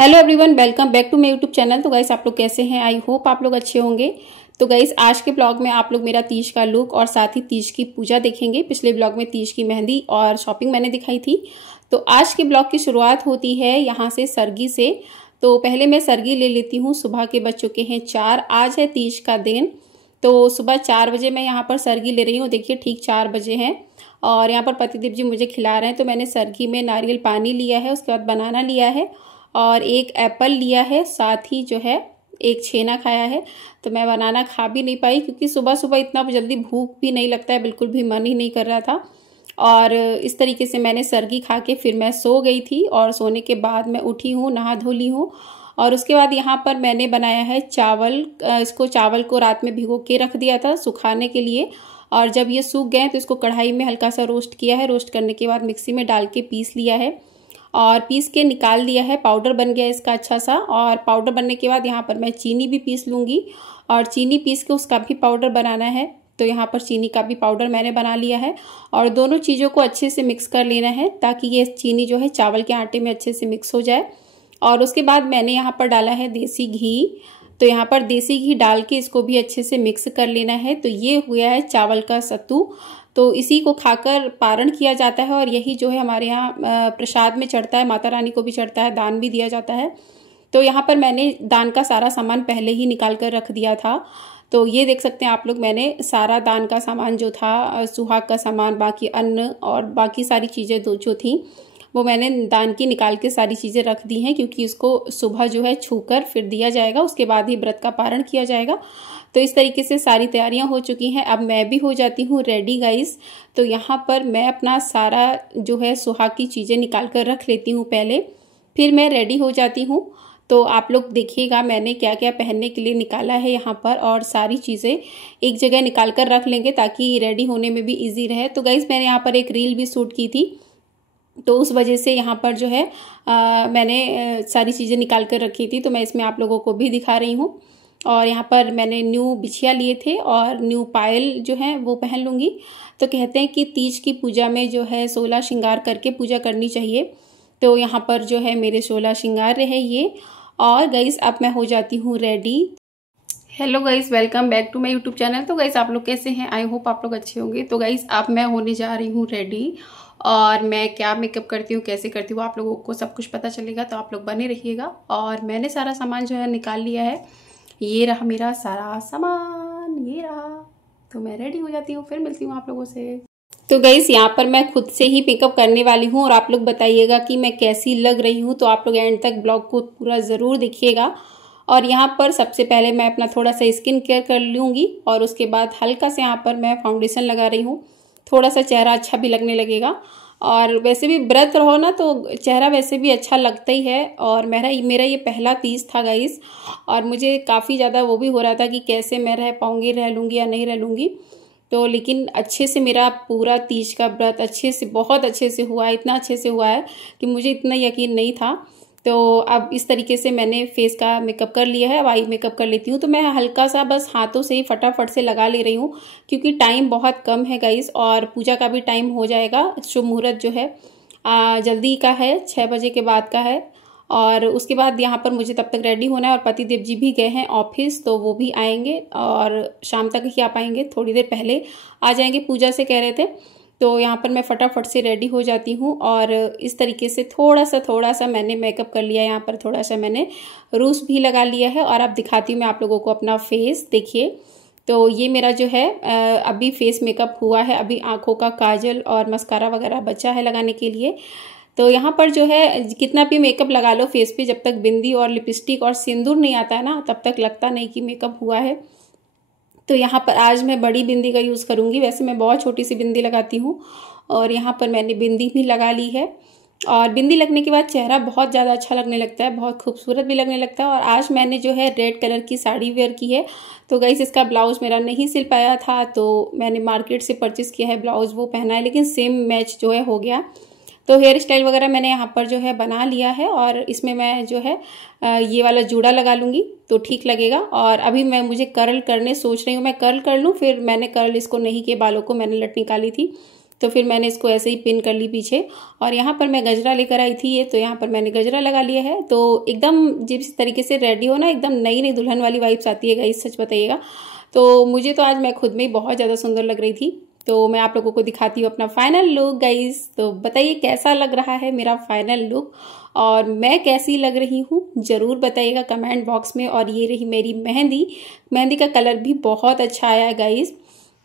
Hello everyone, welcome back to my YouTube channel. तो guys, आप लोग कैसे हैं? आई होप आप लोग अच्छे होंगे। तो गाइस, आज के ब्लॉग में आप लोग मेरा तीज का लुक और साथ ही तीज की पूजा देखेंगे। पिछले ब्लॉग में तीज की मेहंदी और शॉपिंग मैंने दिखाई थी। तो आज के ब्लॉग की शुरुआत होती है यहाँ से सरगी से। तो पहले मैं सरगी ले लेती हूँ। सुबह के बज चुके हैं 4। आज है तीज का दिन। तो सुबह 4 बजे मैं यहाँ पर सरगी ले रही हूँ। देखिए, ठीक 4 बजे हैं और यहाँ पर पतिदेव जी मुझे खिला रहे हैं। तो मैंने सरगी में नारियल पानी लिया है, उसके बाद बनाना लिया है और एक एप्पल लिया है, साथ ही जो है एक छेना खाया है। तो मैं बनाना खा भी नहीं पाई क्योंकि सुबह सुबह इतना जल्दी भूख भी नहीं लगता है, बिल्कुल भी मन ही नहीं कर रहा था। और इस तरीके से मैंने सरगी खा के फिर मैं सो गई थी और सोने के बाद मैं उठी हूँ, नहा धो ली हूँ। और उसके बाद यहाँ पर मैंने बनाया है चावल। इसको चावल को रात में भिगो के रख दिया था सुखाने के लिए, और जब ये सूख गए तो इसको कढ़ाई में हल्का सा रोस्ट किया है। रोस्ट करने के बाद मिक्सी में डाल के पीस लिया है और पीस के निकाल दिया है। पाउडर बन गया इसका अच्छा सा। और पाउडर बनने के बाद यहाँ पर मैं चीनी भी पीस लूँगी और चीनी पीस के उसका भी पाउडर बनाना है। तो यहाँ पर चीनी का भी पाउडर मैंने बना लिया है और दोनों चीज़ों को अच्छे से मिक्स कर लेना है ताकि ये चीनी जो है चावल के आटे में अच्छे से मिक्स हो जाए। और उसके बाद मैंने यहाँ पर डाला है देसी घी। तो यहाँ पर देसी घी डाल के इसको भी अच्छे से मिक्स कर लेना है। तो ये हुआ है चावल का सत्तू। तो इसी को खाकर पारण किया जाता है और यही जो है हमारे यहाँ प्रसाद में चढ़ता है, माता रानी को भी चढ़ता है, दान भी दिया जाता है। तो यहाँ पर मैंने दान का सारा सामान पहले ही निकाल कर रख दिया था। तो ये देख सकते हैं आप लोग, मैंने सारा दान का सामान जो था, सुहाग का सामान, बाकी अन्न और बाकी सारी चीज़ें जो थी वो मैंने दान की निकाल के सारी चीज़ें रख दी हैं क्योंकि इसको सुबह जो है छूकर फिर दिया जाएगा, उसके बाद ही व्रत का पारण किया जाएगा। तो इस तरीके से सारी तैयारियां हो चुकी हैं। अब मैं भी हो जाती हूँ रेडी गाइस। तो यहाँ पर मैं अपना सारा जो है सुहाग की चीज़ें निकाल कर रख लेती हूँ पहले, फिर मैं रेडी हो जाती हूँ। तो आप लोग देखिएगा मैंने क्या क्या पहनने के लिए निकाला है यहाँ पर, और सारी चीज़ें एक जगह निकाल कर रख लेंगे ताकि रेडी होने में भी ईजी रहे। तो गाइस, मैंने यहाँ पर एक रील भी शूट की थी, तो उस वजह से यहाँ पर जो है मैंने सारी चीज़ें निकाल कर रखी थी। तो मैं इसमें आप लोगों को भी दिखा रही हूँ। और यहाँ पर मैंने न्यू बिछिया लिए थे और न्यू पायल जो है वो पहन लूँगी। तो कहते हैं कि तीज की पूजा में जो है 16 श्रृंगार करके पूजा करनी चाहिए। तो यहाँ पर जो है मेरे 16 श्रृंगार रहे ये। और गाइस, अब मैं हो जाती हूँ ready. Hello guys, welcome back to my YouTube channel. तो गाइस, आप लोग कैसे हैं? आई होप आप लोग अच्छे होंगे। तो गाइस, अब मैं होने जा रही हूँ रेडी और मैं क्या मेकअप करती हूँ, कैसे करती हूँ, आप लोगों को सब कुछ पता चलेगा। तो आप लोग बने रहिएगा। और मैंने सारा सामान जो है निकाल लिया है। ये रहा मेरा सारा सामान, ये रहा। तो मैं रेडी हो जाती हूँ, फिर मिलती हूँ आप लोगों से। तो गाइस, यहाँ पर मैं खुद से ही मेकअप करने वाली हूँ और आप लोग बताइएगा कि मैं कैसी लग रही हूँ। तो आप लोग एंड तक ब्लॉग को पूरा ज़रूर देखिएगा। और यहाँ पर सबसे पहले मैं अपना थोड़ा सा स्किन केयर कर लूँगी और उसके बाद हल्का से यहाँ पर मैं फाउंडेशन लगा रही हूँ। थोड़ा सा चेहरा अच्छा भी लगने लगेगा। और वैसे भी व्रत रहो ना तो चेहरा वैसे भी अच्छा लगता ही है। और मेरा ये पहला तीज था गाइस, और मुझे काफ़ी ज़्यादा वो भी हो रहा था कि कैसे मैं रह पाऊँगी, रह लूँगी या नहीं रह लूँगी। तो लेकिन अच्छे से मेरा पूरा तीज का व्रत अच्छे से, बहुत अच्छे से हुआ है। इतना अच्छे से हुआ है कि मुझे इतना यकीन नहीं था। तो अब इस तरीके से मैंने फेस का मेकअप कर लिया है। अब आई मेकअप कर लेती हूँ। तो मैं हल्का सा बस हाथों से ही फटाफट से लगा ले रही हूँ क्योंकि टाइम बहुत कम है गाइस और पूजा का भी टाइम हो जाएगा। शुभ मुहूर्त जो है जल्दी का है, 6 बजे के बाद का है। और उसके बाद यहाँ पर मुझे तब तक रेडी होना है। और पतिदेव जी भी गए हैं ऑफिस, तो वो भी आएंगे और शाम तक ही आ पाएंगे, थोड़ी देर पहले आ जाएंगे, पूजा से कह रहे थे। तो यहाँ पर मैं फटाफट से रेडी हो जाती हूँ और इस तरीके से थोड़ा सा मैंने मेकअप कर लिया है। यहाँ पर थोड़ा सा मैंने रूज भी लगा लिया है। और अब दिखाती हूँ मैं आप लोगों को अपना फेस। देखिए, तो ये मेरा जो है अभी फेस मेकअप हुआ है। अभी आँखों का काजल और मस्कारा वगैरह बचा है लगाने के लिए। तो यहाँ पर जो है कितना भी मेकअप लगा लो फेस पे, जब तक बिंदी और लिपस्टिक और सिंदूर नहीं आता है ना, तब तक लगता नहीं कि मेकअप हुआ है। तो यहाँ पर आज मैं बड़ी बिंदी का यूज़ करूँगी। वैसे मैं बहुत छोटी सी बिंदी लगाती हूँ और यहाँ पर मैंने बिंदी भी लगा ली है। और बिंदी लगने के बाद चेहरा बहुत ज़्यादा अच्छा लगने लगता है, बहुत खूबसूरत भी लगने लगता है। और आज मैंने जो है रेड कलर की साड़ी वेयर की है। तो गाइस, इसका ब्लाउज मेरा नहीं सिल पाया था तो मैंने मार्केट से परचेस किया है ब्लाउज, वो पहना है, लेकिन सेम मैच जो है हो गया। तो हेयर स्टाइल वगैरह मैंने यहाँ पर जो है बना लिया है और इसमें मैं जो है ये वाला जूड़ा लगा लूँगी तो ठीक लगेगा। और अभी मुझे कर्ल करने सोच रही हूँ, मैं कर्ल कर लूँ, फिर मैंने कर्ल इसको नहीं किए, बालों को मैंने लट निकाली थी तो फिर मैंने इसको ऐसे ही पिन कर ली पीछे। और यहाँ पर मैं गजरा लेकर आई थी ये, तो यहाँ पर मैंने गजरा लगा लिया है। तो एकदम जिस तरीके से रेडी हो ना, एकदम नई नई दुल्हन वाली वाइब्स आती है गाइस, सच बताइएगा। तो मुझे तो आज मैं खुद में बहुत ज़्यादा सुंदर लग रही थी। तो मैं आप लोगों को दिखाती हूँ अपना फाइनल लुक गाइस। तो बताइए कैसा लग रहा है मेरा फाइनल लुक और मैं कैसी लग रही हूँ, ज़रूर बताइएगा कमेंट बॉक्स में। और ये रही मेरी मेहंदी, मेहंदी का कलर भी बहुत अच्छा आया है गाइस।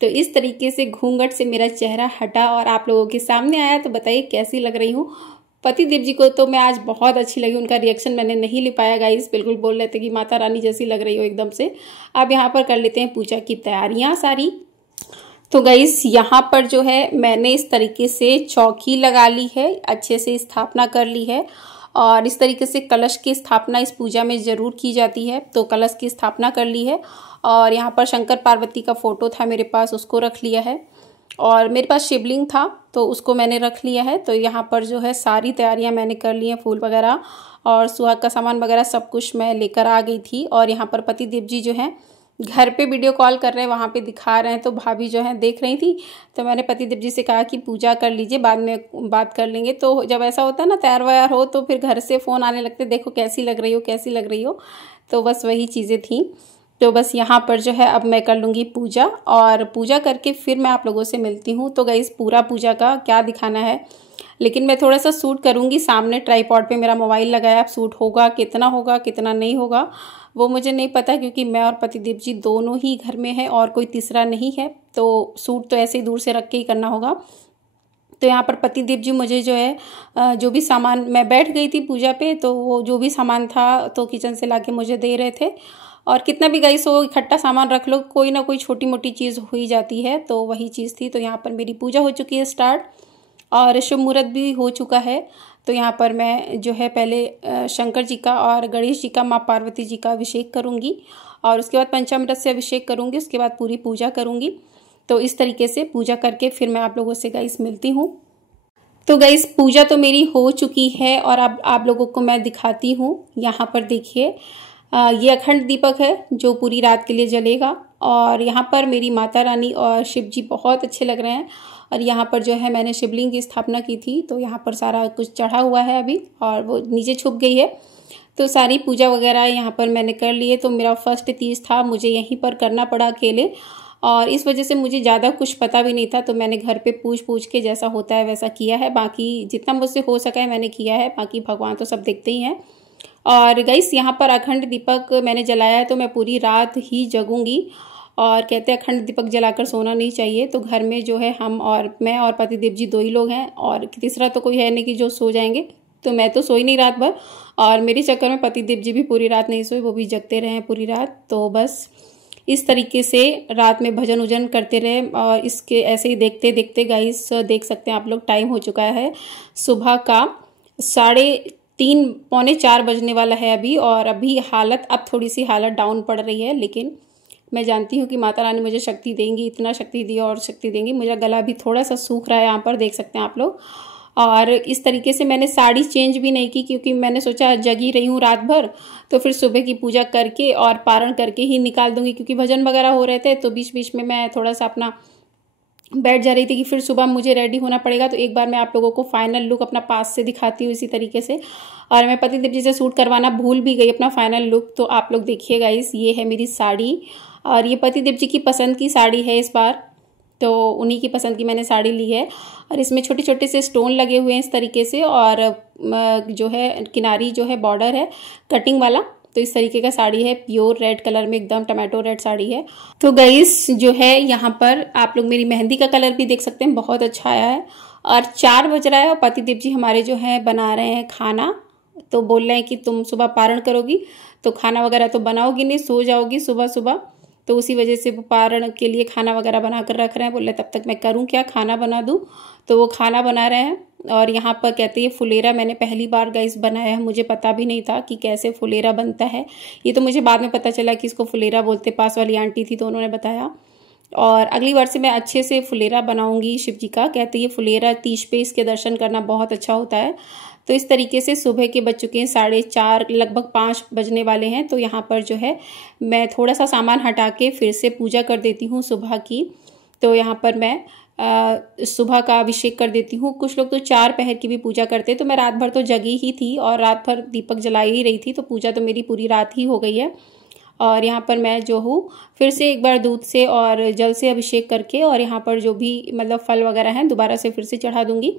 तो इस तरीके से घूंघट से मेरा चेहरा हटा और आप लोगों के सामने आया। तो बताइए कैसी लग रही हूँ। पतिदेव जी को तो मैं आज बहुत अच्छी लगी, उनका रिएक्शन मैंने नहीं ले पाया गाइस, बिल्कुल बोल रहे थे कि माता रानी जैसी लग रही हो एकदम से। अब यहाँ पर कर लेते हैं पूजा की तैयारियाँ सारी। तो गाइस यहाँ पर जो है मैंने इस तरीके से चौकी लगा ली है, अच्छे से स्थापना कर ली है। और इस तरीके से कलश की स्थापना इस पूजा में ज़रूर की जाती है। तो कलश की स्थापना कर ली है और यहाँ पर शंकर पार्वती का फोटो था मेरे पास, उसको रख लिया है। और मेरे पास शिवलिंग था तो उसको मैंने रख लिया है। तो यहाँ पर जो है सारी तैयारियाँ मैंने कर ली हैं, फूल वगैरह और सुहाग का सामान वगैरह सब कुछ मैं लेकर आ गई थी। और यहाँ पर पतिदेव जी जो हैं घर पे वीडियो कॉल कर रहे हैं, वहाँ पे दिखा रहे हैं। तो भाभी जो है देख रही थी, तो मैंने पतिदेव जी से कहा कि पूजा कर लीजिए, बाद में बात कर लेंगे। तो जब ऐसा होता है ना तैयार वैयार हो तो फिर घर से फ़ोन आने लगते, देखो कैसी लग रही हो कैसी लग रही हो। तो बस वही चीज़ें थी। तो बस यहाँ पर जो है अब मैं कर लूँगी पूजा और पूजा करके फिर मैं आप लोगों से मिलती हूँ। तो गाइस पूरा पूजा का क्या दिखाना है, लेकिन मैं थोड़ा सा शूट करूँगी सामने ट्राइपॉड पे मेरा मोबाइल लगाया। अब शूट होगा कितना नहीं होगा वो मुझे नहीं पता, क्योंकि मैं और पतिदेव जी दोनों ही घर में हैं और कोई तीसरा नहीं है। तो शूट तो ऐसे ही दूर से रख के ही करना होगा। तो यहाँ पर पतिदेव जी मुझे जो है जो भी सामान, मैं बैठ गई थी पूजा पे, तो वो जो भी सामान था तो किचन से लाके मुझे दे रहे थे। और कितना भी गाइस हो, इकट्ठा सामान रख लो, कोई ना कोई छोटी मोटी चीज़ हो ही जाती है। तो वही चीज़ थी। तो यहाँ पर मेरी पूजा हो चुकी है स्टार्ट और शुभ मुहूर्त भी हो चुका है। तो यहाँ पर मैं जो है पहले शंकर जी का और गणेश जी का, माँ पार्वती जी का अभिषेक करूँगी और उसके बाद पंचामृत से अभिषेक करूँगी, उसके बाद पूरी पूजा करूँगी। तो इस तरीके से पूजा करके फिर मैं आप लोगों से गाइस मिलती हूँ। तो गाइस पूजा तो मेरी हो चुकी है और अब आप लोगों को मैं दिखाती हूँ। यहाँ पर देखिए ये अखंड दीपक है जो पूरी रात के लिए जलेगा। और यहाँ पर मेरी माता रानी और शिव जी बहुत अच्छे लग रहे हैं। और यहाँ पर जो है मैंने शिवलिंग की स्थापना की थी, तो यहाँ पर सारा कुछ चढ़ा हुआ है अभी और वो नीचे छुप गई है। तो सारी पूजा वगैरह यहाँ पर मैंने कर ली है। तो मेरा फर्स्ट तीज था, मुझे यहीं पर करना पड़ा अकेले और इस वजह से मुझे ज़्यादा कुछ पता भी नहीं था। तो मैंने घर पे पूछ के जैसा होता है वैसा किया है। बाकी जितना मुझसे हो सका है मैंने किया है, बाकी भगवान तो सब देखते ही हैं। और गाइस यहाँ पर अखंड दीपक मैंने जलाया है, तो मैं पूरी रात ही जगूंगी। और कहते हैं अखंड दीपक जलाकर सोना नहीं चाहिए। तो घर में जो है हम और मैं और पतिदेव जी दो ही लोग हैं और तीसरा तो कोई है नहीं कि जो सो जाएंगे। तो मैं तो सोई नहीं रात भर और मेरे चक्कर में पतिदेव जी भी पूरी रात नहीं सोए, वो भी जगते रहे पूरी रात। तो बस इस तरीके से रात में भजन उजन करते रहे और इसके ऐसे ही देखते देखते गाइस देख सकते हैं आप लोग, टाइम हो चुका है सुबह का 3:30 पौने 4 बजने वाला है अभी। और अभी हालत, अब थोड़ी सी हालत डाउन पड़ रही है, लेकिन मैं जानती हूँ कि माता रानी मुझे शक्ति देंगी, इतना शक्ति दी और शक्ति देंगी। मेरा गला भी थोड़ा सा सूख रहा है, यहाँ पर देख सकते हैं आप लोग। और इस तरीके से मैंने साड़ी चेंज भी नहीं की, क्योंकि मैंने सोचा जगी रही हूँ रात भर तो फिर सुबह की पूजा करके और पारण करके ही निकाल दूंगी, क्योंकि भजन वगैरह हो रहे थे। तो बीच बीच में मैं थोड़ा सा अपना बैठ जा रही थी कि फिर सुबह मुझे रेडी होना पड़ेगा। तो एक बार मैं आप लोगों को फाइनल लुक अपना पास से दिखाती हूँ इसी तरीके से। और मैं पतिदेव जी से शूट करवाना भूल भी गई अपना फाइनल लुक। तो आप लोग देखिएगा इस, ये है मेरी साड़ी और ये पतिदेव जी की पसंद की साड़ी है इस बार, तो उन्हीं की पसंद की मैंने साड़ी ली है। और इसमें छोटे छोटे से स्टोन लगे हुए हैं इस तरीके से और जो है किनारी जो है बॉर्डर है कटिंग वाला। तो इस तरीके का साड़ी है, प्योर रेड कलर में, एकदम टमाटो रेड साड़ी है। तो गाइस जो है यहाँ पर आप लोग मेरी मेहंदी का कलर भी देख सकते हैं, बहुत अच्छा आया है। और 4 बज रहा है और पतिदेव जी हमारे जो है बना रहे हैं खाना। तो बोल रहे हैं कि तुम सुबह पारण करोगी तो खाना वगैरह तो बनाओगी नहीं, सो जाओगी सुबह सुबह। तो उसी वजह से वो पारण के लिए खाना वगैरह बना कर रख रहे हैं। बोले तब तक मैं करूं क्या, खाना बना दूं। तो वो खाना बना रहे हैं। और यहाँ पर कहते हैं फुलेरा मैंने पहली बार गाइस बनाया है, मुझे पता भी नहीं था कि कैसे फुलेरा बनता है। ये तो मुझे बाद में पता चला कि इसको फुलेरा बोलते, पास वाली आंटी थी तो उन्होंने बताया। और अगली बार से मैं अच्छे से फुलेरा बनाऊंगी शिव जी का। कहते हैं फुलेरा तीज पे इसके दर्शन करना बहुत अच्छा होता है। तो इस तरीके से सुबह के बज चुके हैं 4:30, लगभग 5 बजने वाले हैं। तो यहाँ पर जो है मैं थोड़ा सा सामान हटा के फिर से पूजा कर देती हूँ सुबह की। तो यहाँ पर मैं सुबह का अभिषेक कर देती हूँ। कुछ लोग तो 4 पहर की भी पूजा करते हैं, तो मैं रात भर तो जगी ही थी और रात भर दीपक जलाई ही रही थी, तो पूजा तो मेरी पूरी रात ही हो गई है। और यहाँ पर मैं जो हूँ फिर से एक बार दूध से और जल से अभिषेक करके और यहाँ पर जो भी मतलब फल वगैरह हैं दोबारा से फिर से चढ़ा दूंगी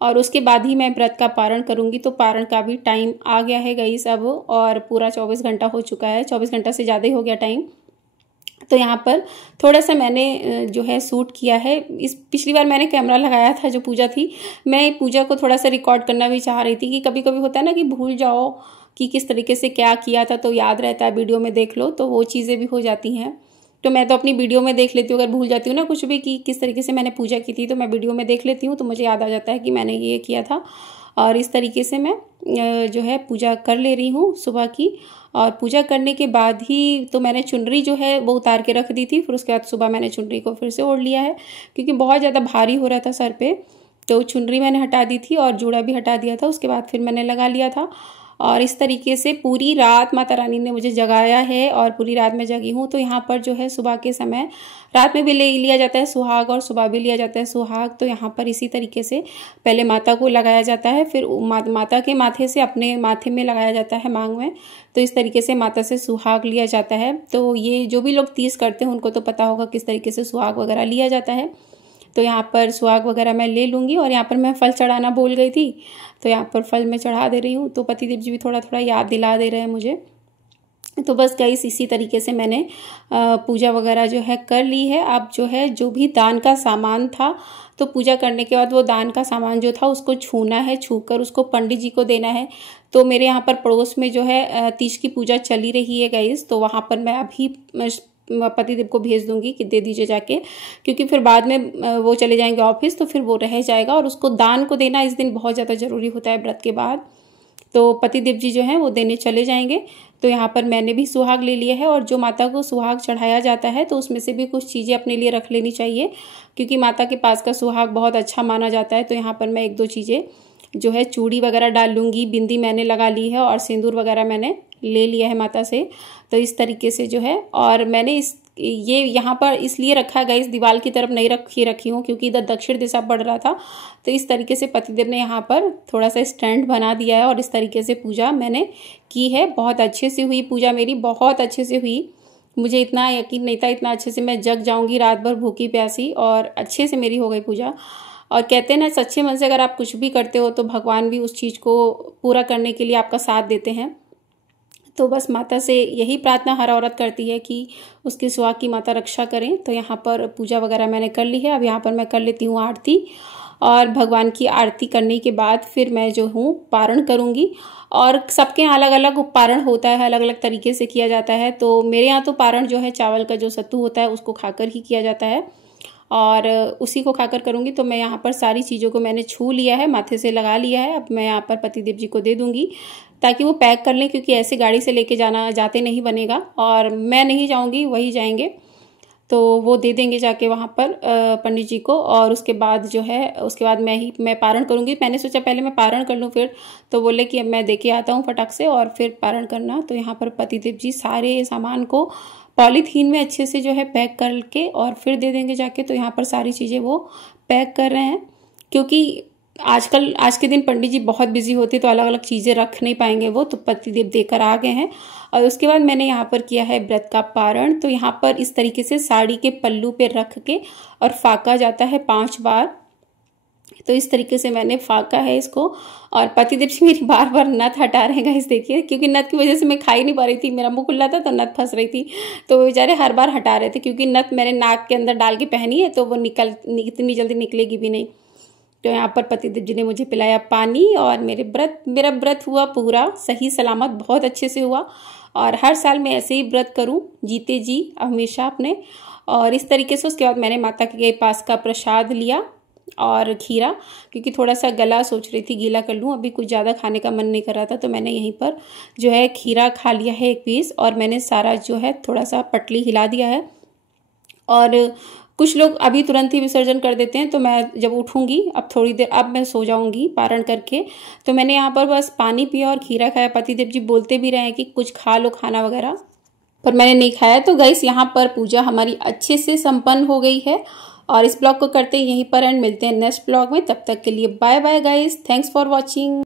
और उसके बाद ही मैं व्रत का पारण करूंगी। तो पारण का भी टाइम आ गया है गाइस अब, और पूरा 24 घंटा हो चुका है, 24 घंटा से ज़्यादा ही हो गया टाइम। तो यहाँ पर थोड़ा सा मैंने जो है शूट किया है। इस पिछली बार मैंने कैमरा लगाया था जो पूजा थी, मैं पूजा को थोड़ा सा रिकॉर्ड करना भी चाह रही थी कि कभी कभी होता है ना कि भूल जाओ कि किस तरीके से क्या किया था, तो याद रहता है वीडियो में देख लो, तो वो चीज़ें भी हो जाती हैं। तो मैं तो अपनी वीडियो में देख लेती हूँ, अगर भूल जाती हूँ ना कुछ भी कि किस तरीके से मैंने पूजा की थी, तो मैं वीडियो में देख लेती हूँ, तो मुझे याद आ जाता है कि मैंने ये किया था। और इस तरीके से मैं जो है पूजा कर ले रही हूँ सुबह की। और पूजा करने के बाद ही तो मैंने चुनरी जो है वो उतार के रख दी थी, फिर उसके बाद सुबह मैंने चुनरी को फिर से ओढ़ लिया है क्योंकि बहुत ज़्यादा भारी हो रहा था सर पे। तो चुनरी मैंने हटा दी थी और जूड़ा भी हटा दिया था, उसके बाद फिर मैंने लगा लिया था। और इस तरीके से पूरी रात माता रानी ने मुझे जगाया है और पूरी रात में जगी हूँ। तो यहाँ पर जो है सुबह के समय, रात में भी ले लिया जाता है सुहाग और सुबह भी लिया जाता है सुहाग। तो यहाँ पर इसी तरीके से पहले माता को लगाया जाता है, फिर माता के माथे से अपने माथे में लगाया जाता है, मांग में। तो इस तरीके से माता से सुहाग लिया जाता है। तो ये जो भी लोग 30 करते हैं उनको तो पता होगा किस तरीके से सुहाग वगैरह लिया जाता है। तो यहाँ पर सुहाग वगैरह मैं ले लूँगी। और यहाँ पर मैं फल चढ़ाना भूल गई थी, तो यहाँ पर फल मैं चढ़ा दे रही हूँ। तो पतिदेव जी भी थोड़ा थोड़ा याद दिला दे रहे हैं मुझे। तो बस गाइस इसी तरीके से मैंने पूजा वगैरह जो है कर ली है। अब जो है जो भी दान का सामान था, तो पूजा करने के बाद वो दान का सामान जो था उसको छूना है, छूकर उसको पंडित जी को देना है। तो मेरे यहाँ पर पड़ोस में जो है तीज की पूजा चली रही है गाइस, तो वहाँ पर मैं अभी पतिदेव को भेज दूंगी कि दे दीजिए जाके, क्योंकि फिर बाद में वो चले जाएंगे ऑफिस, तो फिर वो रह जाएगा। और उसको दान को देना इस दिन बहुत ज़्यादा जरूरी होता है व्रत के बाद। तो पतिदेव जी जो हैं वो देने चले जाएंगे। तो यहाँ पर मैंने भी सुहाग ले लिया है, और जो माता को सुहाग चढ़ाया जाता है तो उसमें से भी कुछ चीज़ें अपने लिए रख लेनी चाहिए, क्योंकि माता के पास का सुहाग बहुत अच्छा माना जाता है। तो यहाँ पर मैं 1-2 चीज़ें जो है चूड़ी वगैरह डाल लूँगी, बिंदी मैंने लगा ली है और सिंदूर वगैरह मैंने ले लिया है माता से। तो इस तरीके से जो है, और मैंने ये यहाँ पर इसलिए रखा गया, इस दीवार की तरफ नहीं रखी हूँ क्योंकि इधर दक्षिण दिशा पड़ रहा था। तो इस तरीके से पतिदेव ने यहाँ पर थोड़ा सा स्टैंड बना दिया है और इस तरीके से पूजा मैंने की है। बहुत अच्छे से हुई पूजा मेरी, बहुत अच्छे से हुई। मुझे इतना यकीन नहीं था इतना अच्छे से मैं जग जाऊँगी रात भर भूखी प्यासी, और अच्छे से मेरी हो गई पूजा। और कहते हैं ना, सच्चे मन से अगर आप कुछ भी करते हो तो भगवान भी उस चीज़ को पूरा करने के लिए आपका साथ देते हैं। तो बस माता से यही प्रार्थना हर औरत करती है कि उसके सुहाग की माता रक्षा करें। तो यहाँ पर पूजा वगैरह मैंने कर ली है। अब यहाँ पर मैं कर लेती हूँ आरती, और भगवान की आरती करने के बाद फिर मैं जो हूँ पारण करूँगी। और सबके यहाँ अलग अलग पारण होता है, अलग अलग तरीके से किया जाता है। तो मेरे यहाँ तो पारण जो है चावल का जो सत्तू होता है उसको खाकर ही किया जाता है, और उसी को खाकर करूँगी। तो मैं यहाँ पर सारी चीज़ों को मैंने छू लिया है, माथे से लगा लिया है। अब मैं यहाँ पर पतिदेव जी को दे दूँगी ताकि वो पैक कर लें, क्योंकि ऐसे गाड़ी से लेके जाते नहीं बनेगा, और मैं नहीं जाऊँगी, वही जाएंगे। तो वो दे देंगे जाके वहाँ पर पंडित जी को। और उसके बाद जो है, उसके बाद मैं पारण करूँगी। मैंने सोचा पहले मैं पारण कर लूँ, फिर तो बोले कि अब मैं दे के आता हूँ फटाक से और फिर पारण करना। तो यहाँ पर पतिदेव जी सारे सामान को पॉलीथीन में अच्छे से जो है पैक करके और फिर दे देंगे जाके। तो यहाँ पर सारी चीज़ें वो पैक कर रहे हैं, क्योंकि आज के दिन पंडित जी बहुत बिजी होते, तो अलग अलग चीज़ें रख नहीं पाएंगे वो, तो पतिदेव देकर आ गए हैं। और उसके बाद मैंने यहाँ पर किया है व्रत का पारण। तो यहाँ पर इस तरीके से साड़ी के पल्लू पे रख के और फाका जाता है 5 बार। तो इस तरीके से मैंने फाका है इसको। और पतिदेव जी मेरी बार बार नथ हटा रहे हैं, इस देखिए, क्योंकि नथ की वजह से मैं खा ही नहीं पा रही थी, मेरा मुंह खुला था तो नथ फंस रही थी। तो वो बेचारे हर बार हटा रहे थे, क्योंकि नथ मैंने नाक के अंदर डाल के पहनी है, तो वो इतनी जल्दी निकलेगी भी नहीं। तो यहाँ पर पतिदेव जी ने मुझे पिलाया पानी, और मेरा व्रत हुआ पूरा सही सलामत, बहुत अच्छे से हुआ। और हर साल मैं ऐसे ही व्रत करूँ, जीते जी हमेशा अपने। और इस तरीके से उसके बाद मैंने माता के पास का प्रसाद लिया और खीरा, क्योंकि थोड़ा सा गला सोच रही थी गीला कर लूँ, अभी कुछ ज़्यादा खाने का मन नहीं कर रहा था। तो मैंने यहीं पर जो है खीरा खा लिया है 1 पीस, और मैंने सारा जो है थोड़ा सा पटली हिला दिया है। और कुछ लोग अभी तुरंत ही विसर्जन कर देते हैं, तो मैं जब उठूंगी अब थोड़ी देर, अब मैं सो जाऊंगी पारण करके। तो मैंने यहाँ पर बस पानी पिया और खीरा खाया। पतिदेव जी बोलते भी रहे हैं कि कुछ खा लो खाना वगैरह, पर मैंने नहीं खाया। तो गाइस यहाँ पर पूजा हमारी अच्छे से संपन्न हो गई है। और इस ब्लॉग को करते हैं यहीं पर एंड मिलते हैं नेक्स्ट ब्लॉग में। तब तक के लिए bye bye guys, thanks for watching.